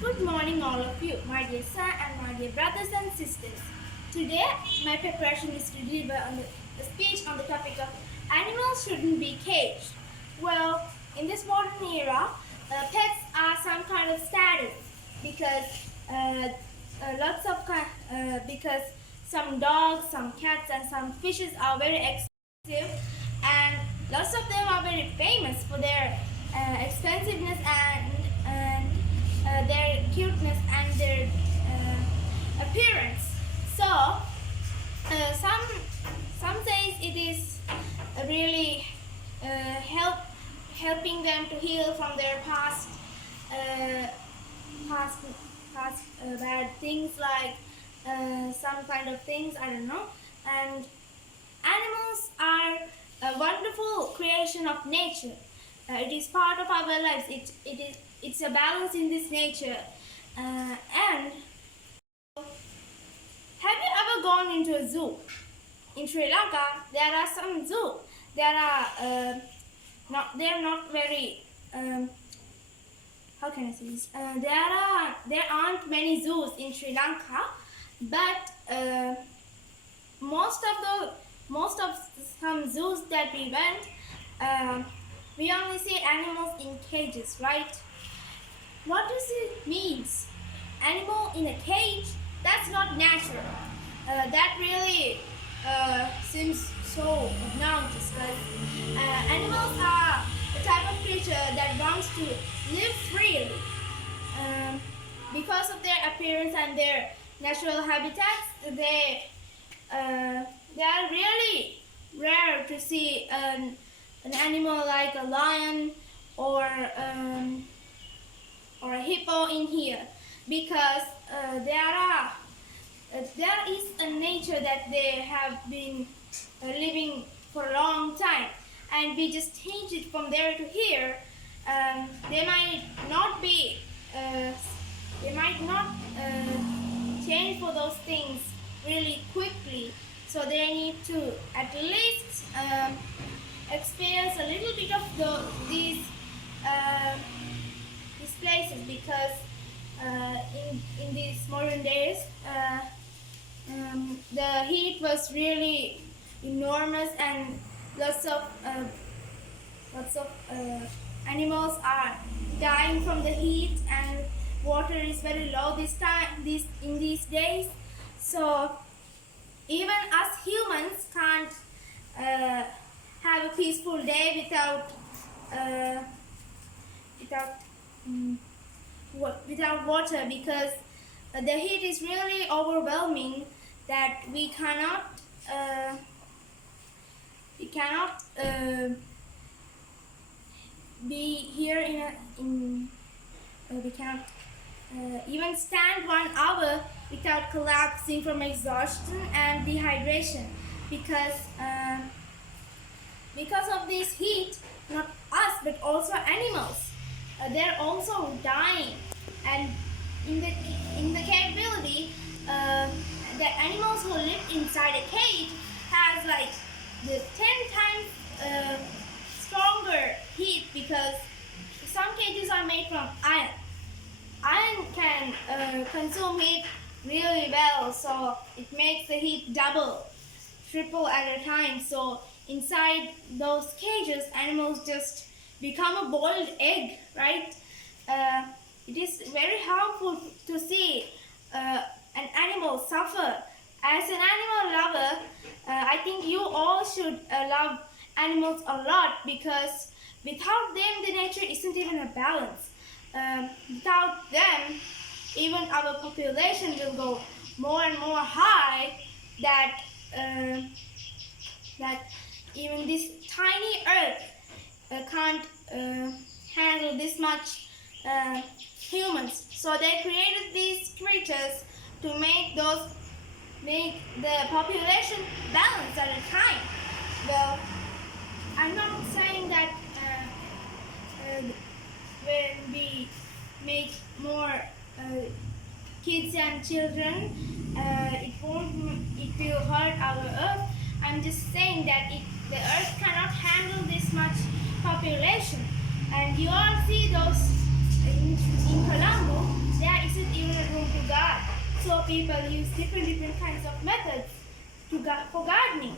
Good morning, all of you, my dear son and my dear brothers and sisters. Today, my preparation is to deliver a speech on the topic of animals shouldn't be caged. Well, in this modern era, pets are some kind of status because because some dogs, some cats, and some fishes are very expensive, and lots of them are very famous for their expensiveness and their cuteness and their appearance. So some says it is really helping them to heal from their uh, past bad things like some kind of things, I don't know. And animals are a wonderful creation of nature. It is part of our lives. It's a balance in this nature. And have you ever gone into a zoo? In Sri Lanka, there are some zoo. There are they're not very. How can I say this? There aren't many zoos in Sri Lanka, but most of some zoos that we went, we only see animals in cages, right? What does it mean? Animal in a cage? That's not natural. That really seems so obnoxious because animals are the type of creature that wants to live freely. Because of their appearance and their natural habitats, they are really rare to see an animal like a lion or or a hippo in here because there is a nature that they have been living for a long time, and we just change it from there to here. They might not be they might not change for those things really quickly, so they need to at least experience a little bit of these places because in these modern days the heat was really enormous and lots of animals are dying from the heat, and water is very low in these days. So even us humans can't have a peaceful day without water because the heat is really overwhelming that we cannot be here we cannot even stand 1 hour without collapsing from exhaustion and dehydration because of this heat. Not us but also animals, they're also dying, and in the capability, the animals who live inside a cage has like the 10 times stronger heat because some cages are made from iron. Iron can consume heat really well, so it makes the heat double, triple at a time. So inside those cages, animals just become a boiled egg, right? It is very harmful to see an animal suffer. As an animal lover, I think you all should love animals a lot because without them, the nature isn't even a balance. Without them, even our population will go more and more high that even this tiny earth can't handle this much humans. So they created these creatures to make the population balance at a time. Well, I'm not saying that when we make more kids and children, it will hurt our earth. I'm just saying that the earth cannot handle this much population. And you all see those in Colombo, they are people use different kinds of methods for gardening.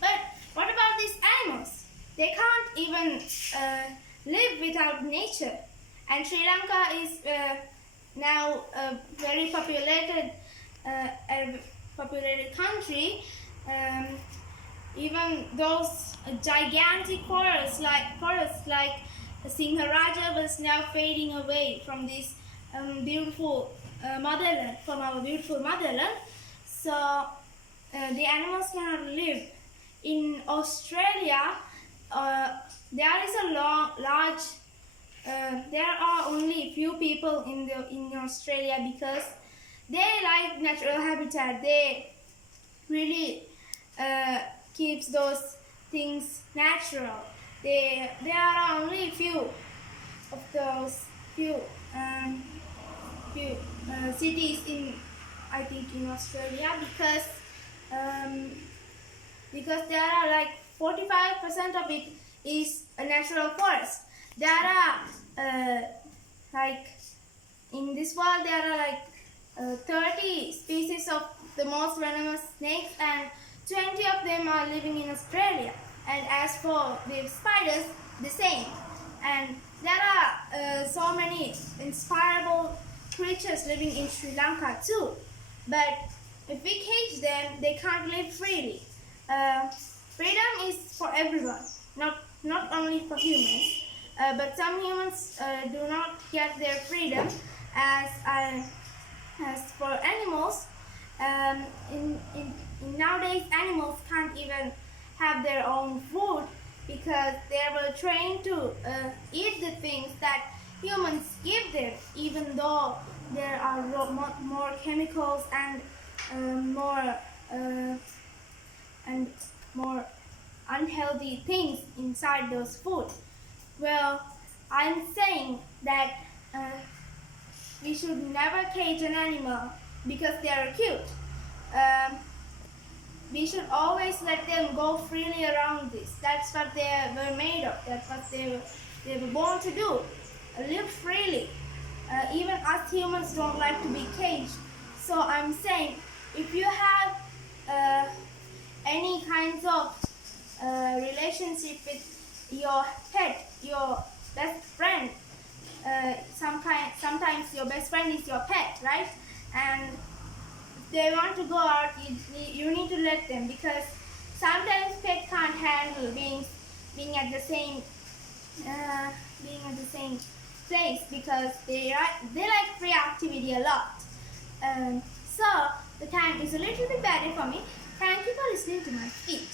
But what about these animals? They can't even live without nature. And Sri Lanka is now a very populated country. Even those gigantic forests like Sinharaja was now fading away from this beautiful motherland, from our beautiful motherland. So the animals cannot live. In Australia, there is a large. There are only few people in Australia because they like natural habitat. They really keeps those things natural. There are only few of those few cities in, I think, in Australia because there are like 45% of it is a natural forest. There are like in this world there are like 30 species of the most venomous snakes, and 20 of them are living in Australia. And as for the spiders, the same. And there are so many inspirable creatures living in Sri Lanka too. But if we cage them, they can't live freely. Freedom is for everyone, not only for humans. But some humans do not get their freedom, as for animals. In nowadays, animals can't even have their own food because they were trained to eat the things that humans give them, even though there are more chemicals and more unhealthy things inside those food. Well, I'm saying that we should never cage an animal because they are cute. We should always let them go freely around this. That's what they were made of. That's what they were born to do. Live freely. Even us humans don't like to be caged. So I'm saying, if you have any kinds of relationship with your pet, your best friend, sometimes your best friend is your pet, right? And they want to go out, you need to let them, because sometimes pets can't handle being at the same place because they like free activity a lot. So the time is a little bit bad for me. Thank you for listening to my speech.